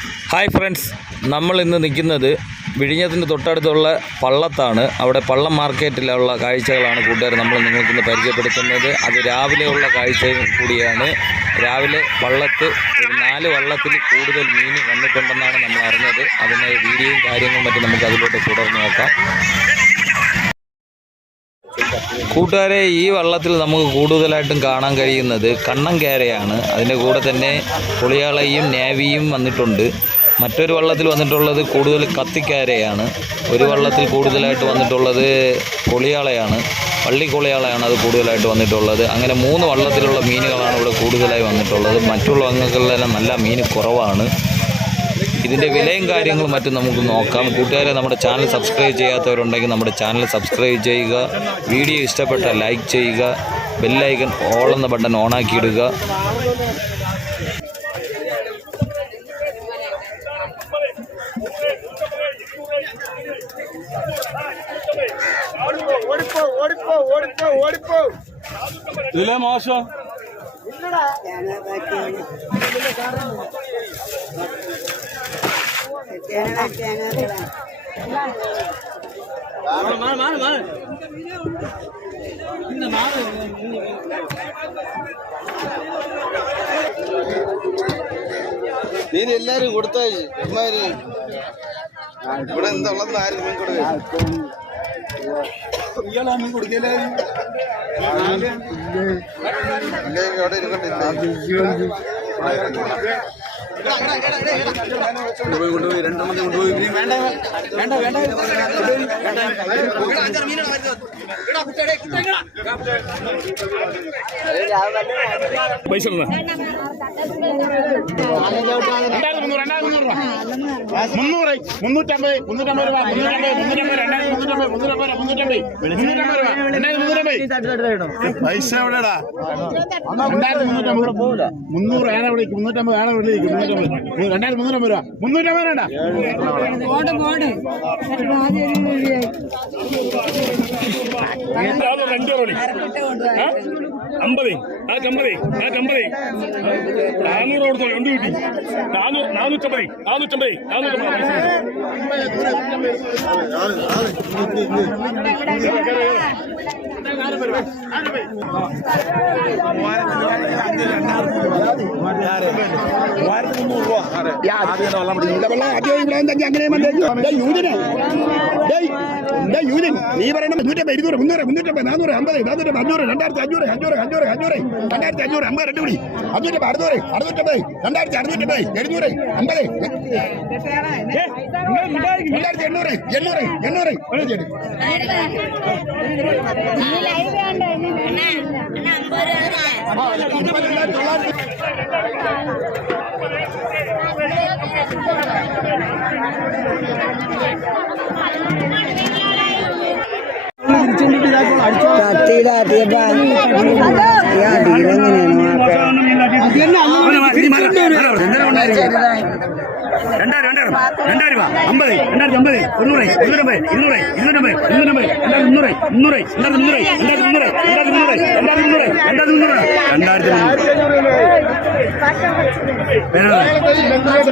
Hi friends നമ്മൾ ഇന്ന് നിൽക്കുന്നത് വിഴിഞ്ഞത്തിന്റെ തൊട്ടടുത്തുള്ള പള്ളത്താണ്. അവിടെ പള്ളം മാർക്കറ്റിലുള്ള കാഴ്ചകളാണ് കൂട്ടുകാർ നമ്മൾ നിങ്ങൾക്കിന്ന് പരിചയപ്പെടുത്തുന്നത്. അത് രാവിലെയുള്ള കാഴ്ചയും കൂടിയാണ്. രാവിലെ വള്ളത്ത് ഒരു നാല് വള്ളത്തിൽ കൂടുതൽ മീൻ വന്നിട്ടുണ്ടെന്നാണ് നമ്മൾ അറിഞ്ഞത്. അതിന്റെ വീഡിയോയും കാര്യങ്ങളും മറ്റും നമുക്ക് അതിലോട്ട് തുടർന്ന് നോക്കാം. കൂട്ടുകാരെ ഈ വള്ളത്തിൽ നമുക്ക് കൂടുതലായിട്ടും കാണാൻ കഴിയുന്നത് കണ്ണം കേരയാണ് അതിന്റെ കൂടെ തന്നെ പുളിയാളയും നേവിയും വന്നിട്ടുണ്ട്. മറ്റൊരു വള്ളത്തിൽ വന്നിട്ടുള്ളത് കൂടുതൽ കത്തിക്കാരയാണ് ഒരു വള്ളത്തിൽ കൂടുതലായിട്ട് വന്നിട്ടുള്ളത് കൊളിയാളയാണ് പള്ളിക്കൊളിയാളയാണ് അത് കൂടുതലായിട്ട് വന്നിട്ടുള്ളത്. അങ്ങനെ മൂന്ന് വള്ളത്തിലുള്ള മീനുകളാണ് ഇവിടെ കൂടുതലായി വന്നിട്ടുള്ളത്. മറ്റുള്ള അംഗങ്ങളിലെല്ലാം നല്ല മീൻ കുറവാണ്. ഇതിന്റെ വിലയും കാര്യങ്ങളും മറ്റും നമുക്ക് നോക്കാം. കൂട്ടുകാരെ നമ്മുടെ ചാനൽ സബ്സ്ക്രൈബ് ചെയ്യാത്തവരുണ്ടെങ്കിൽ നമ്മുടെ ചാനൽ സബ്സ്ക്രൈബ് ചെയ്യുക. വീഡിയോ ഇഷ്ടപ്പെട്ടാൽ ലൈക്ക് ചെയ്യുക. ബെല്ലൈക്കൺ ഓൾ എന്ന ബട്ടൺ ഓണാക്കി ഇടുക ഓടിപ്പോ ഓടിപ്പോ ഓടിപ്പോ ഓടിപ്പോ ഇതിലെ മോശം. മീൻ എല്ലാരും കൊടുത്തായി ഇമ്മാര് ഇവിടെ എന്താ ഉള്ളത് ആരും മീൻ കൊടുക്കുക ഇയാളാ മീൻ കൊടുക്കല്ലേ ഇല്ലേ അവിടെ ഇരുന്നിട്ടില്ല കൊണ്ടുപോയി രണ്ടെണ്ണം കൊണ്ടുപോയി മീൻ വേണ്ട വേണ്ട വേണ്ട പൈസ മുന്നൂറ് മുന്നൂറ്റമ്പത് മുന്നൂറ്റമ്പത് രൂപ മുന്നൂറ്റമ്പത് മുന്നൂറ്റമ്പത് രണ്ടായിരത്തി മുന്നൂറ്റമ്പത്. മുന്നൂറ്റമ്പത് മുന്നൂറ്റമ്പത് മുന്നൂറ്റമ്പത് രൂപ. രണ്ടായിരത്തി മുന്നൂറ്റമ്പത് പൈസ എവിടെടാ രണ്ടായിരത്തി മുന്നൂറ്റമ്പത് മുന്നൂറ് ഏറെ വിളിക്കും. മുന്നൂറ്റമ്പത് ഏറെ വിളിക്കും. മുന്നൂറ്റമ്പത് രണ്ടായിരത്തി മുന്നൂറ്റമ്പത് രൂപ. മുന്നൂറ്റമ്പത് വേണ്ട. അമ്പത് ആ? അമ്പത്. ആ അമ്പത്. നാനൂറ് കൊടുത്തോളൂ ഉണ്ട് കിട്ടി. നാനൂറ് നാനൂറ്റമ്പത്. നാനൂറ്റമ്പത്. നാനൂറ്റമ്പത്. മൂവായിരത്തി മുന്നൂറ് രൂപ വെള്ളം ആദ്യം ഇവിടെ അങ്ങനെ യൂതിനെ നീ പറയണം മുന്നൂറ്റമ്പത് ഇരുന്നൂറ് മുന്നൂറ് മുന്നൂറ്റമ്പത് നാനൂറ് അമ്പത് നാനൂറ്റമ്പത് അഞ്ഞൂറ് രണ്ടായിരത്തി അഞ്ഞൂറ് അഞ്ഞൂറ് അഞ്ഞൂറ് അഞ്ഞൂറ് രണ്ടായിരത്തി അഞ്ഞൂറ് അമ്പത് രണ്ട് കൂടി അഞ്ഞൂറ്റമ്പത് അറുന്നൂറ് അറുന്നൂറ്റമ്പത് രണ്ടായിരത്തി അറുന്നൂറ്റമ്പത് എഴുന്നൂറ് അമ്പത്. രണ്ടായിരത്തി എണ്ണൂറ് എണ്ണൂറ് എണ്ണൂറ്. തൊള്ളായിരത്തി ഈ രണ്ടായിരം രണ്ടായിരം രണ്ടായിരം രൂപ അമ്പത് രണ്ടായിരത്തി അമ്പത് തൊണ്ണൂറ് ഇരുന്നൂറ്റമ്പത് ഇരുന്നൂറ് ഇരുന്നൂറ്റമ്പത് ഇരുന്നൂറ്റമ്പത് രണ്ടായിരത്തി മുന്നൂറ് മുന്നൂറ് രണ്ടായിരത്തി മുന്നൂറ് രണ്ടായിരത്തി മുന്നൂറ് രണ്ടായിരത്തി മുന്നൂറ് രണ്ടായിരത്തി മുന്നൂറ് രണ്ടായിരത്തി മുന്നൂറ് രണ്ടായിരത്തി മുന്നൂറ്